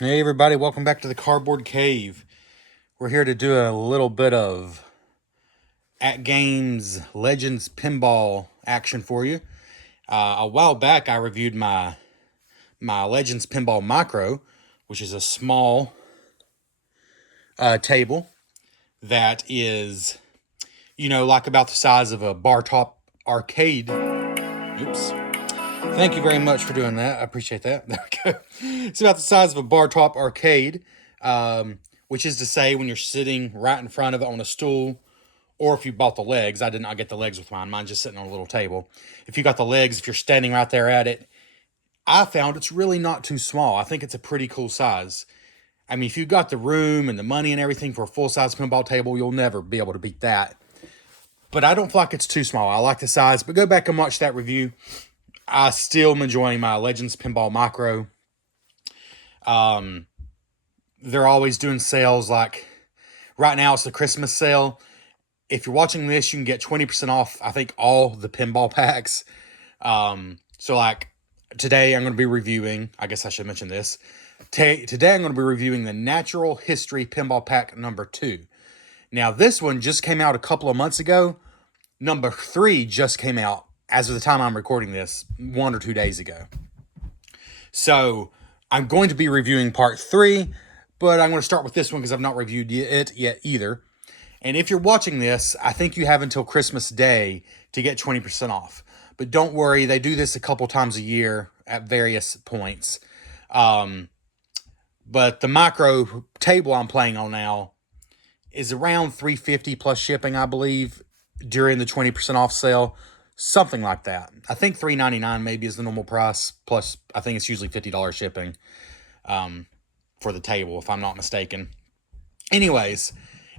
Hey everybody, welcome back to the Cardboard Cave. We're here to do a little bit of At Games Legends Pinball action for you. A while back I reviewed my Legends Pinball Micro, which is a small table that is, like about the size of a bar top arcade. Oops. Thank you very much for doing that. I appreciate that. There we go. It's about the size of a bar top arcade, which is to say when you're sitting right in front of it on a stool, or if you bought the legs. I did not get the legs with mine. Mine's just sitting on a little table. If you got the legs, if you're standing right there at it, I found it's really not too small. I think it's a pretty cool size. I mean, if you got the room and the money and everything for a full-size pinball table, you'll never be able to beat that. But I don't feel like it's too small. I like the size, but go back and watch that review. I still am enjoying my Legends Pinball Micro. They're always doing sales. Like right now, it's the Christmas sale. If you're watching this, you can get 20% off, I think, all the pinball packs. So like today, I'm going to be reviewing, I guess I should mention this. Today, I'm going to be reviewing the Natural History Pinball Pack number 2. Now, this one just came out a couple of months ago. Number 3 just came out as of the time I'm recording this, 1 or 2 days ago. So I'm going to be reviewing part 3, but I'm going to start with this one because I've not reviewed it yet either. And if you're watching this, I think you have until Christmas Day to get 20% off. But don't worry, they do this a couple times a year at various points. But the micro table I'm playing on now is around $350 plus shipping, I believe, during the 20% off sale. Something like that. I think $399 maybe is the normal price. Plus, I think it's usually $50 shipping for the table, if I'm not mistaken. Anyways,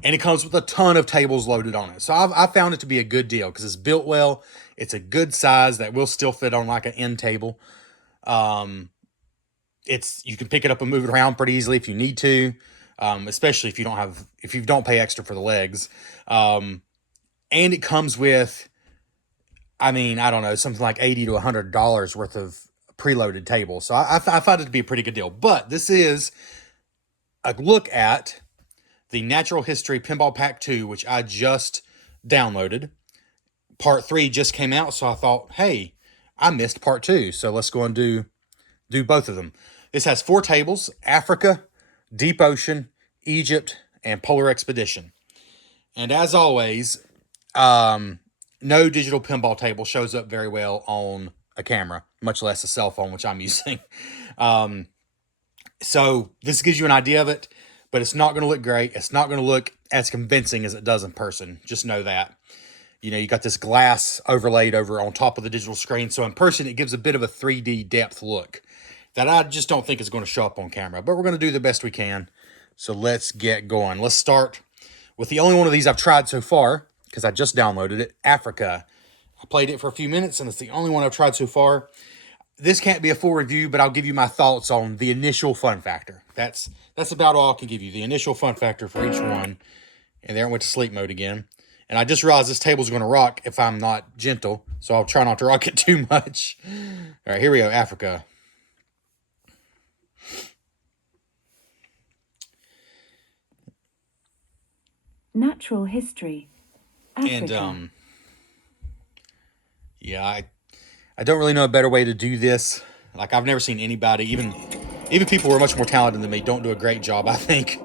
and it comes with a ton of tables loaded on it. So I found it to be a good deal because it's built well. It's a good size that will still fit on like an end table. You can pick it up and move it around pretty easily if you need to, especially if you don't pay extra for the legs. And it comes with, I don't know, something like $80 to $100 worth of preloaded tables. So I found it to be a pretty good deal. But this is a look at the Natural History Pinball Pack 2, which I just downloaded. Part 3 just came out, so I thought, hey, I missed part 2, so let's go and do both of them. This has 4 tables: Africa, Deep Ocean, Egypt, and Polar Expedition. And as always, no digital pinball table shows up very well on a camera, much less a cell phone, which I'm using. So this gives you an idea of it, but it's not going to look great. It's not going to look as convincing as it does in person. Just know that. You got this glass overlaid over on top of the digital screen. So in person, it gives a bit of a 3D depth look that I just don't think is going to show up on camera. But we're going to do the best we can. So let's get going. Let's start with the only one of these I've tried so far, because I just downloaded it, Africa. I played it for a few minutes, and it's the only one I've tried so far. This can't be a full review, but I'll give you my thoughts on the initial fun factor. That's about all I can give you, the initial fun factor for each one. And there I went to sleep mode again. And I just realized this table's going to rock if I'm not gentle, so I'll try not to rock it too much. All right, here we go, Africa. Natural History, Africa. And, yeah, I don't really know a better way to do this. Like, I've never seen anybody, even people who are much more talented than me, don't do a great job, I think,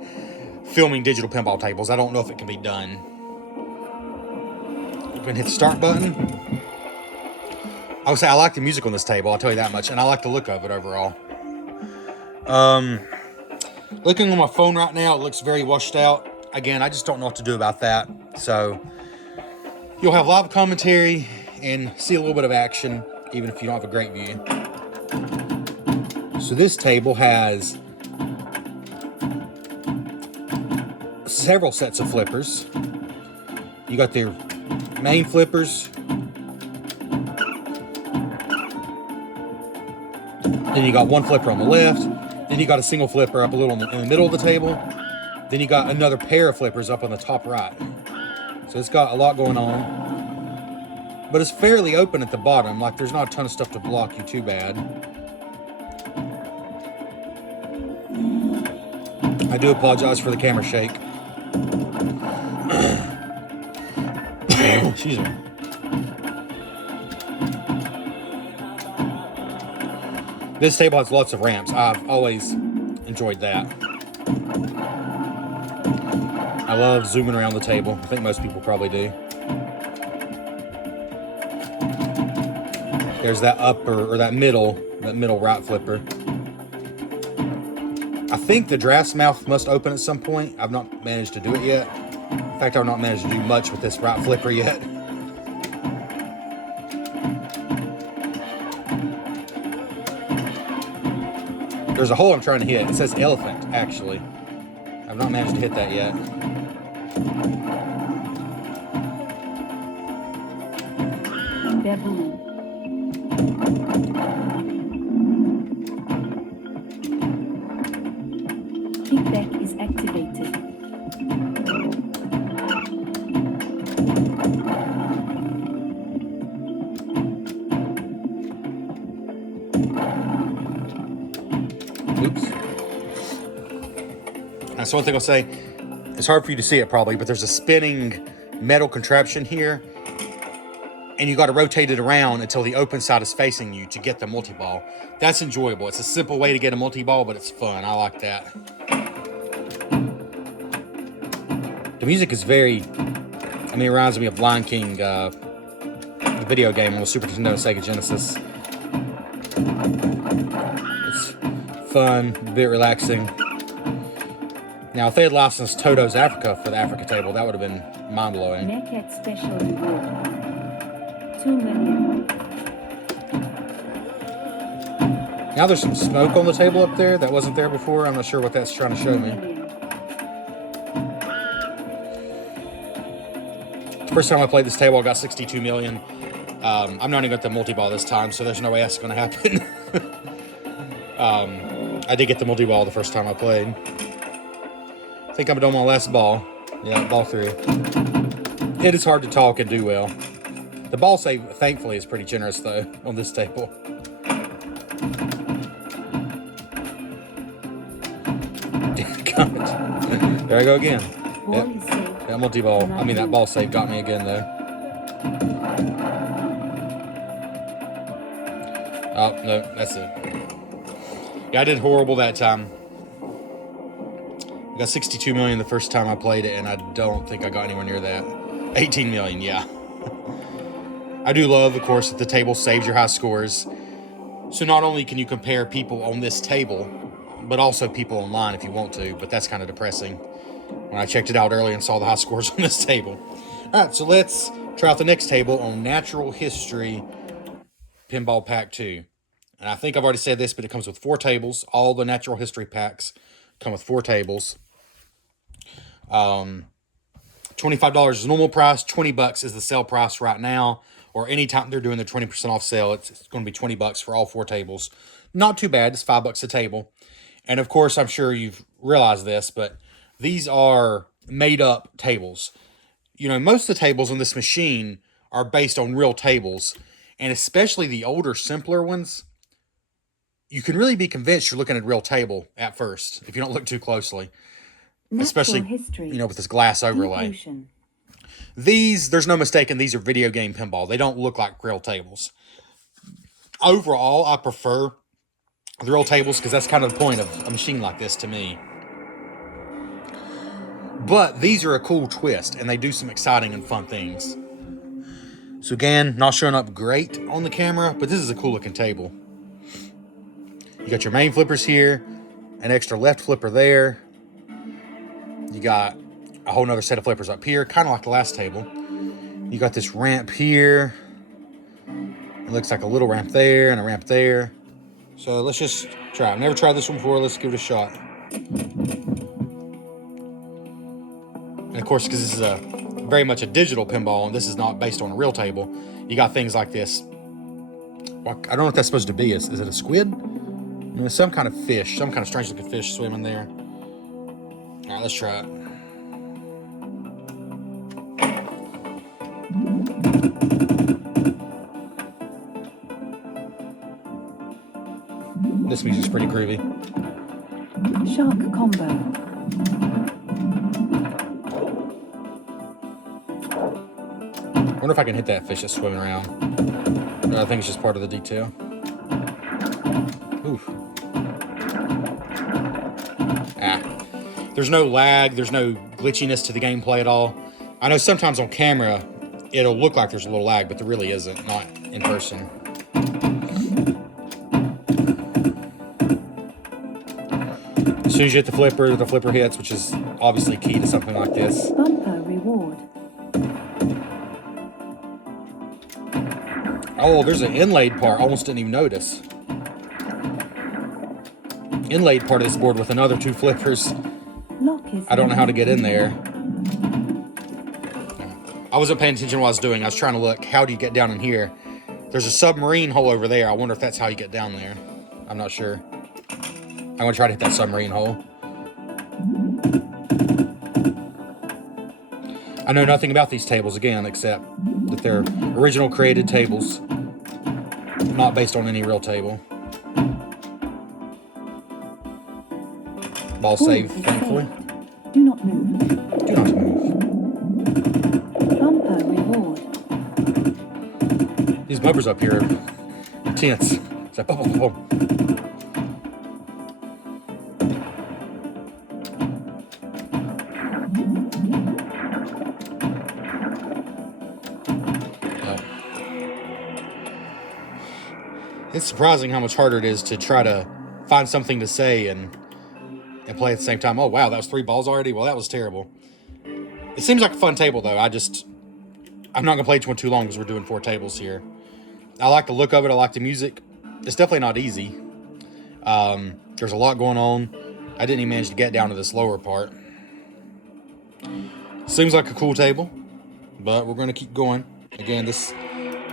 filming digital pinball tables. I don't know if it can be done. Go ahead and hit the start button. I would say I like the music on this table, I'll tell you that much, and I like the look of it overall. Looking on my phone right now, it looks very washed out. Again, I just don't know what to do about that. So you'll have live commentary and see a little bit of action, even if you don't have a great view. So this table has several sets of flippers. You got their main flippers. Then you got one flipper on the left. Then you got a single flipper up a little in the middle of the table. Then you got another pair of flippers up on the top right. So it's got a lot going on. But it's fairly open at the bottom. Like, there's not a ton of stuff to block you too bad. I do apologize for the camera shake. Excuse me. This table has lots of ramps. I've always enjoyed that. I love zooming around the table. I think most people probably do. There's that upper, or that middle right flipper. I think the draft's mouth must open at some point. I've not managed to do it yet. In fact, I've not managed to do much with this right flipper yet. There's a hole I'm trying to hit. It says elephant, actually. I've not managed to hit that yet. Baboon. Kickback is activated. Oops. That's one thing I'll say. It's hard for you to see it probably, but there's a spinning metal contraption here, and you got to rotate it around until the open side is facing you to get the multi-ball. That's enjoyable. It's a simple way to get a multi-ball, but it's fun. I like that. The music is very, it reminds me of Lion King, the video game on the Super Nintendo and Sega Genesis. It's fun, a bit relaxing. Now, if they had licensed Toto's Africa for the Africa table, that would have been mind-blowing. Naked special reward. 2 million. Now there's some smoke on the table up there that wasn't there before. I'm not sure what that's trying to show me. The first time I played this table, I got 62 million. I'm not even got the multi-ball this time, so there's no way that's going to happen. I did get the multi-ball the first time I played. I think I'm done my last ball. Yeah, ball 3. It is hard to talk and do well. The ball save, thankfully, is pretty generous, though, on this table. There I go again. Yep. That multi-ball, that ball save got me again, though. Oh, no, that's it. Yeah, I did horrible that time. I got 62 million the first time I played it, and I don't think I got anywhere near that. 18 million, yeah. I do love, of course, that the table saves your high scores. So not only can you compare people on this table, but also people online if you want to, but that's kind of depressing when I checked it out earlier and saw the high scores on this table. All right, so let's try out the next table on Natural History Pinball Pack 2. And I think I've already said this, but it comes with 4 tables. All the Natural History packs come with 4 tables. $25 is the normal price. $20 is the sale price right now. Or anytime they're doing the 20% off sale, it's going to be $20 for all 4 tables. Not too bad. It's $5 a table. And of course, I'm sure you've realized this, but these are made up tables. You know, most of the tables on this machine are based on real tables. And especially the older, simpler ones, you can really be convinced you're looking at a real table at first, if you don't look too closely. Especially, with this glass overlay. Evolution. These, there's no mistaking, these are video game pinball. They don't look like real tables. Overall, I prefer the real tables because that's kind of the point of a machine like this to me. But these are a cool twist, and they do some exciting and fun things. So again, not showing up great on the camera, but this is a cool looking table. You got your main flippers here, an extra left flipper there. You got a whole nother set of flippers up here, kind of like the last table. You got this ramp here. It looks like a little ramp there and a ramp there. So let's just try it. I've never tried this one before. Let's give it a shot. And of course, because this is very much a digital pinball, and this is not based on a real table, you got things like this. Well, I don't know what that's supposed to be. Is it a squid? Some kind of fish, some kind of strange looking fish swimming there. All right, let's try it. This music's pretty groovy. Shark combo. I wonder if I can hit that fish that's swimming around. No, I think it's just part of the detail. Oof. Ah. There's no lag, there's no glitchiness to the gameplay at all. I know sometimes on camera, it'll look like there's a little lag, but there really isn't, not in person. As soon as you hit the flipper hits, which is obviously key to something like this. Bumper reward. Oh, there's an inlaid part. I almost didn't even notice. Inlaid part of this board with another 2 flippers. Lock is I don't know how to get in there. I wasn't paying attention to what I was doing. I was trying to look, how do you get down in here? There's a submarine hole over there. I wonder if that's how you get down there. I'm not sure. I'm going to try to hit that submarine hole. I know nothing about these tables, again, except that they're original created tables, not based on any real table. Ball save, thankfully. Do not move. Do not move. Bumper reward. These bumpers up here are intense. It's like boom, boom, boom. It's surprising how much harder it is to try to find something to say and play at the same time. Oh, wow, that was 3 balls already? Well, that was terrible. It seems like a fun table, though. I'm not going to play each one too long because we're doing 4 tables here. I like the look of it. I like the music. It's definitely not easy. There's a lot going on. I didn't even manage to get down to this lower part. Seems like a cool table, but we're going to keep going. Again, this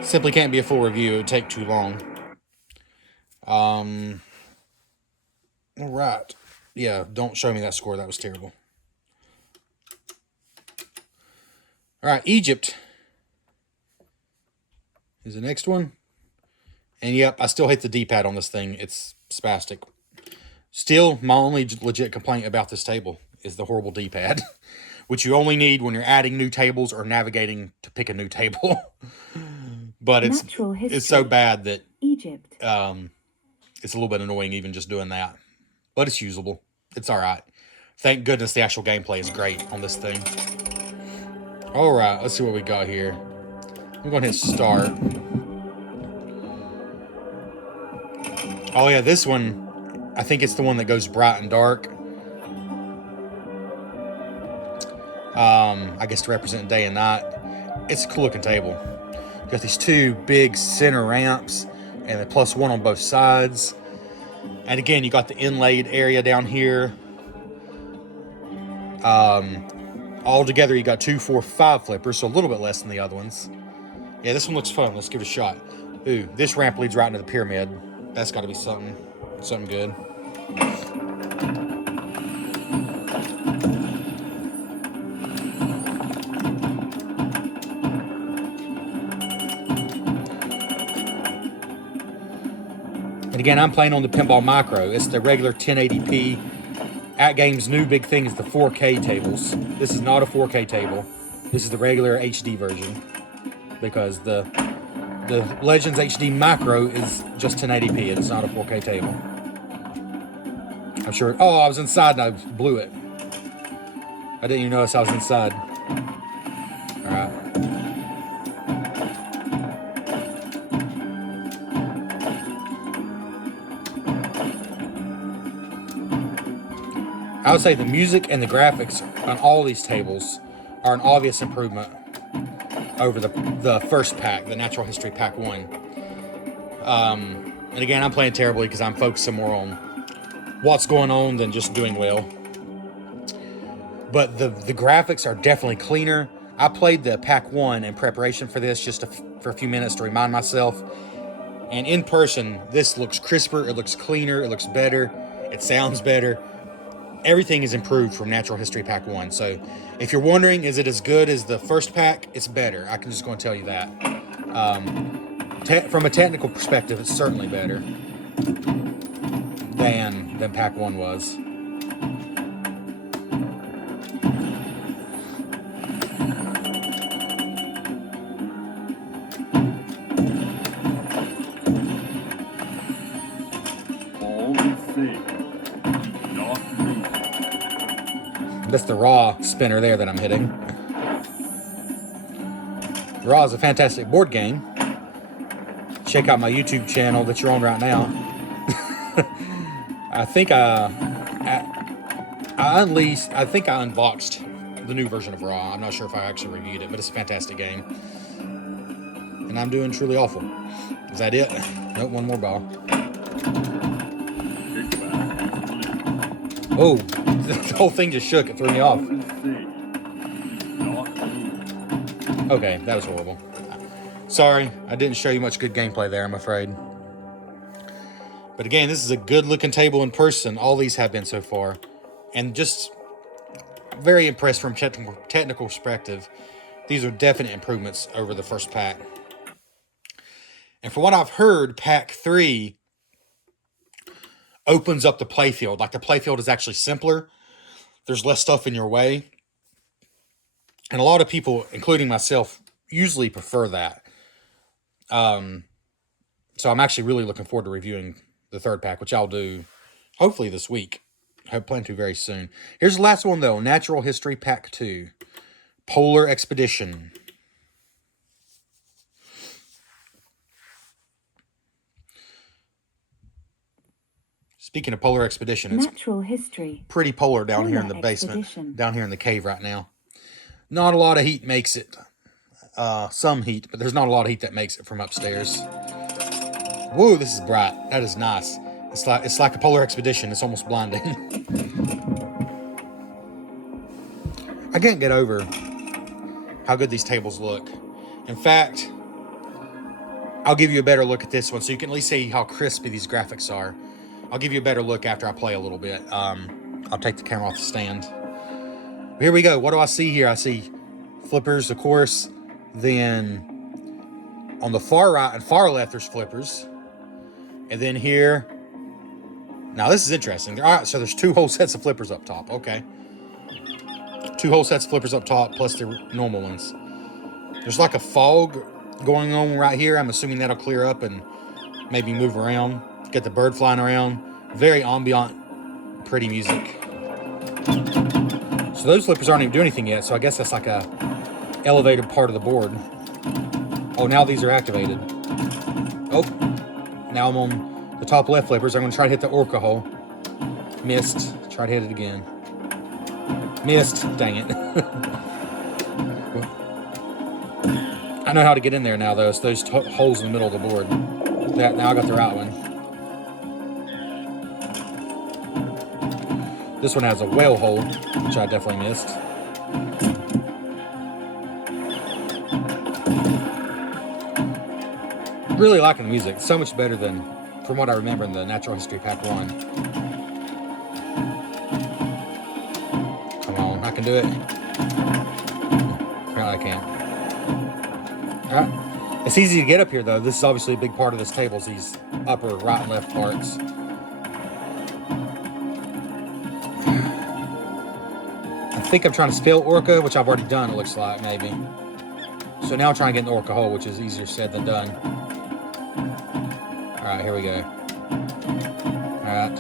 simply can't be a full review. It would take too long. All right. Yeah, don't show me that score. That was terrible. All right, Egypt is the next one. And yep, I still hate the D-pad on this thing. It's spastic. Still, my only legit complaint about this table is the horrible D-pad, which you only need when you're adding new tables or navigating to pick a new table. But it's so bad that Egypt. It's a little bit annoying even just doing that. But it's usable. It's all right. Thank goodness the actual gameplay is great on this thing. All right, let's see what we got here. I'm going to hit start. Oh, yeah, this one, I think it's the one that goes bright and dark. I guess to represent day and night. It's a cool looking table. You got these 2 big center ramps and a +1 on both sides. And again, you got the inlaid area down here. All together, you got 2, 4, 5 flippers, so a little bit less than the other ones. Yeah, this one looks fun. Let's give it a shot. Ooh, this ramp leads right into the pyramid. That's got to be something good. And again, I'm playing on the Pinball Micro. It's the regular 1080p. AtGame's new big thing is the 4K tables. This is not a 4K table. This is the regular HD version. Because the Legends HD Micro is just 1080p. It is not a 4K table. I'm sure. Oh, I was inside and I blew it. I didn't even notice I was inside. All right. I would say the music and the graphics on all these tables are an obvious improvement over the first pack, the Natural History Pack 1. And again, I'm playing terribly because I'm focusing more on what's going on than just doing well. But the graphics are definitely cleaner. I played the Pack 1 in preparation for this just for a few minutes to remind myself. And in person, this looks crisper, it looks cleaner, it looks better, it sounds better. Everything is improved from Natural History Pack 1. So if you're wondering, is it as good as the first pack? It's better. I can just go and tell you that. From a technical perspective, it's certainly better than Pack 1 was. That's the raw spinner there that I'm hitting. Raw is a fantastic board game. Check out my YouTube channel that you're on right now. I think I unboxed the new version of Raw. I'm not sure if I actually reviewed it, but it's a fantastic game. And I'm doing truly awful. Is that it? Nope, one more ball. Oh, the whole thing just shook. It threw me off. Okay, that was horrible. Sorry, I didn't show you much good gameplay there, I'm afraid. But again, this is a good looking table in person. All these have been so far. And just very impressed from technical perspective. These are definite improvements over the first pack. And from what I've heard, pack 3 opens up the playfield. Like the playfield is actually simpler. There's less stuff in your way. And a lot of people, including myself, usually prefer that. So I'm actually really looking forward to reviewing the third pack, which I'll do hopefully this week. I plan to very soon. Here's the last one, though. Natural History Pack 2. Polar Expedition. Speaking of Polar Expedition, it's Natural history. pretty polar down here in the Polar basement. Expedition. Down here in the cave right now. Not a lot of heat makes it. Some heat, but there's not a lot of heat that makes it from upstairs. Whoa, this is bright. That is nice. It's like a Polar Expedition. It's almost blinding. I can't get over how good these tables look. In fact, I'll give you a better look at this one so you can at least see how crispy these graphics are. I'll give you a better look after I play a little bit. I'll take the camera off the stand. Here we go. What do I see here? I see flippers, of course. Then on the far right and far left, there's flippers. And then here, now this is interesting. All right, so there's 2 whole sets of flippers up top. Okay. 2 whole sets of flippers up top plus the normal ones. There's like a fog going on right here. I'm assuming that'll clear up and maybe move around. Get the bird flying around. Very ambient, pretty music. So those flippers aren't even doing anything yet, so I guess that's like a elevated part of the board. Oh, now these are activated. Oh, now I'm on the top left flippers. I'm going to try to hit the orca hole. Missed. Try to hit it again. Missed. Dang it. I know how to get in there now, though. It's those holes in the middle of the board. Now I got the right one. This one has a whale hole, which I definitely missed. Really liking the music. It's so much better than from what I remember in the Natural History Pack 1. Come on, I can do it. Apparently I can't. Alright. It's easy to get up here, though. This is obviously a big part of this table, is these upper right and left parts. I think I'm trying to spell orca, which I've already done, it looks like, maybe. So now I'm trying to get in the orca hole, which is easier said than done. Alright, here we go. Alright.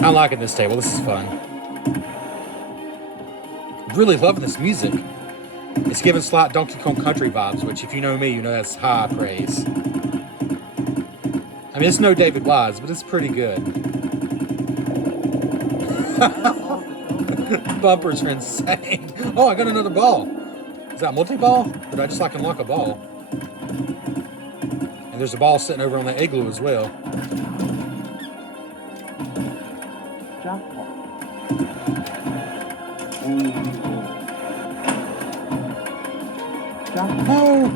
I'm liking this table. This is fun. Really loving this music. It's giving slight Donkey Kong Country vibes, which if you know me, you know that's high praise. I mean, it's no David Wise, but it's pretty good. Bumpers are insane. Oh, I got another ball. Is that multi-ball? Did I just like unlock a ball? And there's a ball sitting over on the igloo as well. Oh.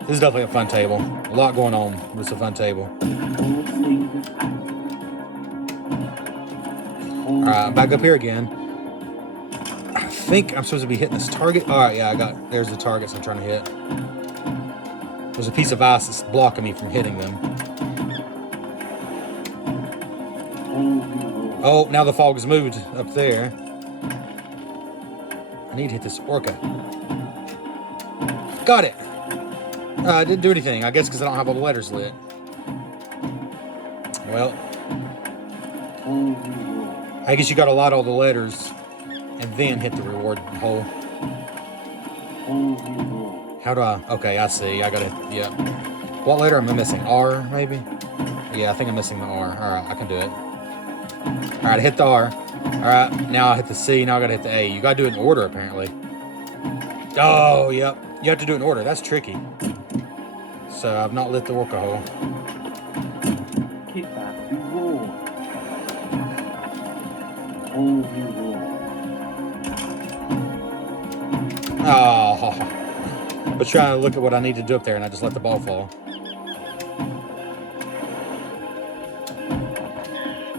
This is definitely a fun table. A lot going on, but it's a fun table. Alright, back up here again. I think I'm supposed to be hitting this target. Alright, yeah, there's the targets I'm trying to hit. There's a piece of ice that's blocking me from hitting them. Oh, now the fog has moved up there. I need to hit this orca. Got it. It didn't do anything. I guess because I don't have all the letters lit. Well, I guess you got to light all the letters and then hit the reward hole. How do I? Okay, I see. I got to, yeah. What letter am I missing? R, maybe? Yeah, I think I'm missing the R. Alright, I can do it. Alright, hit the R. Alright, now I hit the C. Now I got to hit the A. You got to do it in order, apparently. Oh, yep. You have to do it in order. That's tricky. So I've not lit the orca hole. Kickback reward. Hole reward. Oh, but trying to look at what I need to do up there, and I just let the ball fall.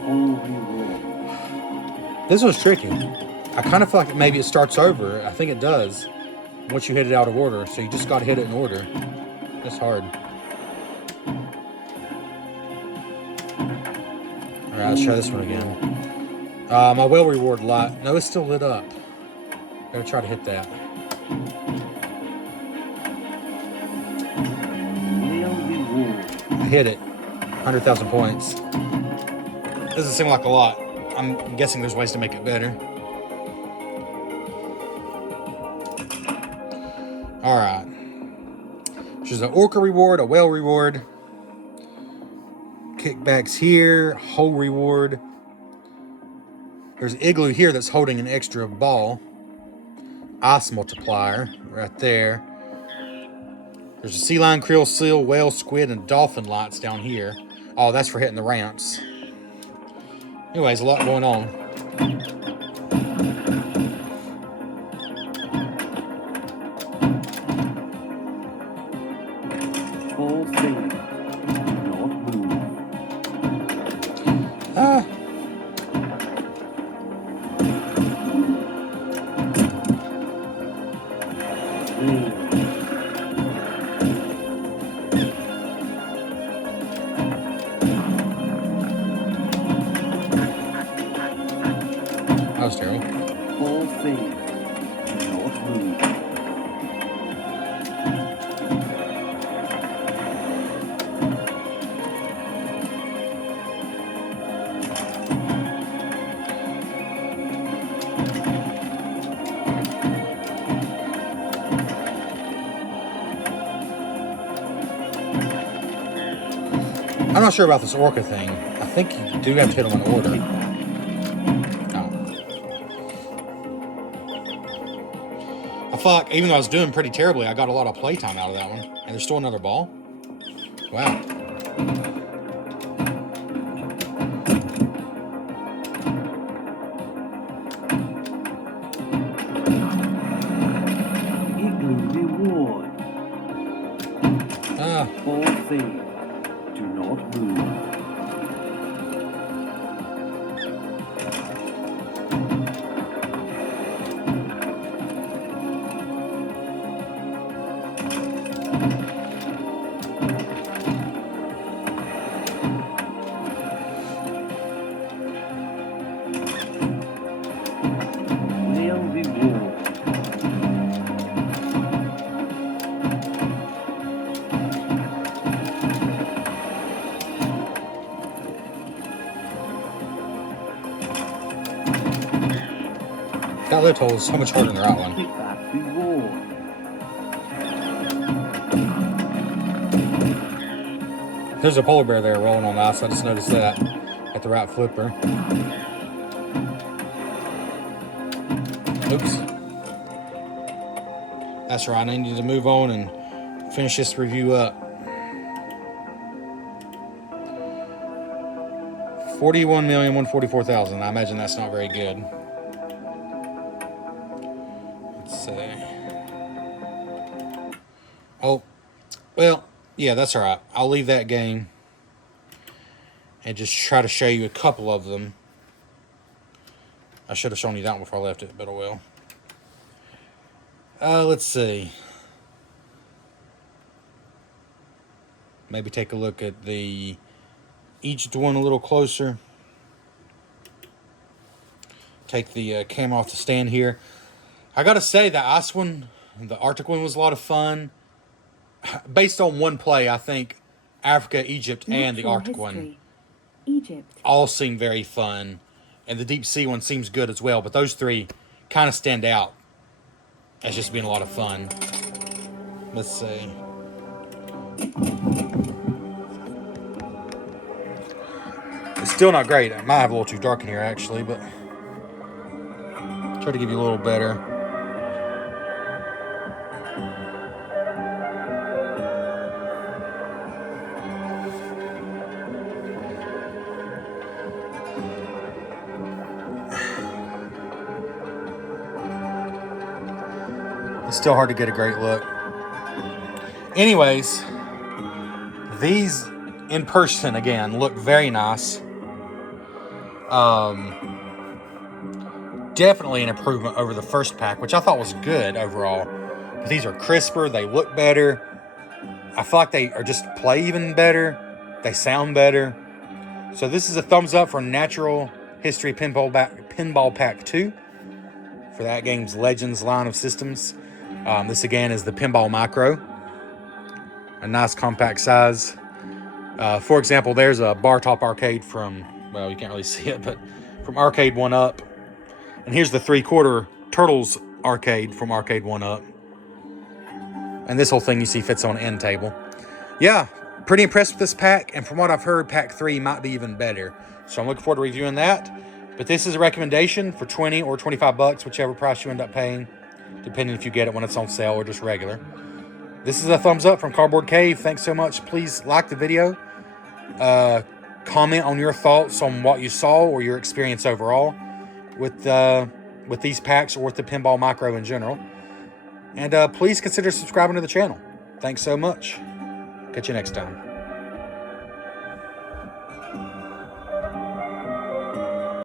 Hole reward. This was tricky. I kind of feel like maybe it starts over. I think it does once you hit it out of order. So you just got to hit it in order. That's hard. All right, let's try this one again. My whale reward light. No, it's still lit up. Gotta try to hit that. Whale reward. I hit it. 100,000 points. Doesn't seem like a lot. I'm guessing there's ways to make it better. Alright. There's an orca reward, a whale reward. Kickbacks here. Hole reward. There's an igloo here that's holding an extra ball. Ice multiplier right there. There's a sea lion, krill, seal, whale, squid, and dolphin lights down here. Oh, that's for hitting the ramps. Anyways, a lot going on. Ball saved. Not move. Ah. Whale. That was terrible. Ball saved. Not move. I'm not sure about this orca thing. I think you do have to hit them in order. I feel like even though I was doing pretty terribly, I got a lot of playtime out of that one. And there's still another ball? Wow. Igloo reward. Ah. Ball saved. Do not move. Whale reward. That left hole is so much harder than the right one. Kickback reward. There's a polar bear there rolling on the ice. I just noticed that at the right flipper. Oops. That's right. I need to move on and finish this review up. 41,144,000. I imagine that's not very good. Let's see. Oh, well, yeah, that's all right. I'll leave that game and just try to show you a couple of them. I should have shown you that one before I left it, but I will. Let's see. Maybe take a look at each one a little closer. Take the camera off the stand here. I gotta say, the ice one, the Arctic one was a lot of fun. Based on one play, I think Africa, Egypt, and the Natural Arctic one history. Egypt. all seem very fun. And the deep sea one seems good as well. But those three kind of stand out as just being a lot of fun. Let's see. It's still not great. I might have a little too dark in here, actually, but try to give you a little better. It's still hard to get a great look. Anyways, these in person, again, look very nice. Definitely an improvement over the first pack, which I thought was good overall. But these are crisper, they look better. I feel like they are just play even better. They sound better. So this is a thumbs up for Natural History Pinball Pack 2 for that game's Legends line of systems. This again is the Pinball Micro. A nice compact size. For example, there's a bar top arcade from, well, you can't really see it, but from Arcade 1-Up. And here's the 3/4 Turtles arcade from Arcade 1-Up. And this whole thing you see fits on an end table. Yeah, pretty impressed with this pack. And from what I've heard, pack 3 might be even better. So I'm looking forward to reviewing that. But this is a recommendation for 20 or 25 bucks, whichever price you end up paying, depending if you get it when it's on sale or just regular. This is a thumbs up from Cardboard Cave. Thanks so much. Please like the video. Comment on your thoughts on what you saw or your experience overall with these packs or with the Pinball Micro in general. And please consider subscribing to the channel. Thanks so much. Catch you next time.